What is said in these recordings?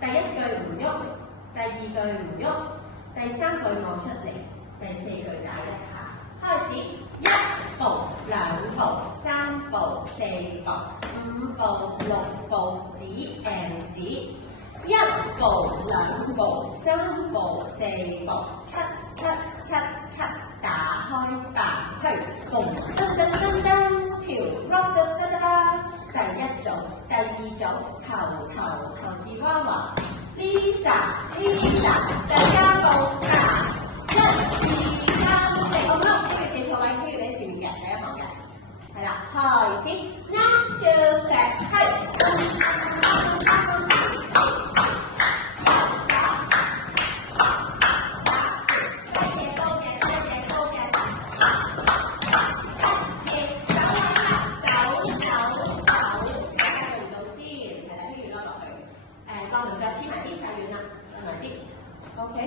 第一句唔喐，第二句唔喐，第三句望出嚟，第四句打一下。開始，一步、兩步、三步、四步、五步、六步，指 and 指。一步、兩步、三步、四步，咳咳咳咳，打開扮虛，嘣噔噔噔噔，條 rock 噔噔噔噔。第一組，第二組，頭字彎彎 ，Lisa， 第三步打1、2、3、4，我諗呢個記錯位，呢個喺前面嘅，第一行嘅，係啦，開始 ，1、2、3，OK，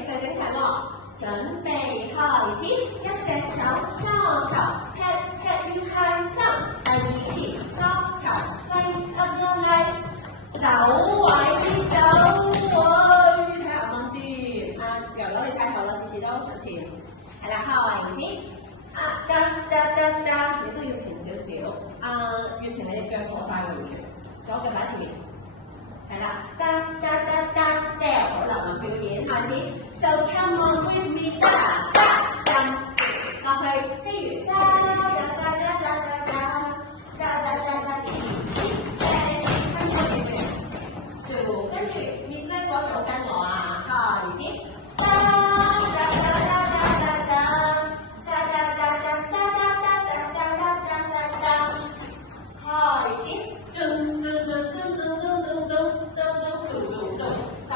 對整齊喎，準備開始，一隻手梳頭 ，pat pat 要開心，第二次梳頭 ，face up your leg， 走位，睇下啱先，由咗你睇後啦，次次都向前，係啦，開始，你都要前少少，要前你隻腳坐晒回旋，左腳擺前面。係啦，掉好啦，輪表演開始。So come on with me， 震落去，譬如跟住 Miss 咧嗰組跟我啊，開始。開始。手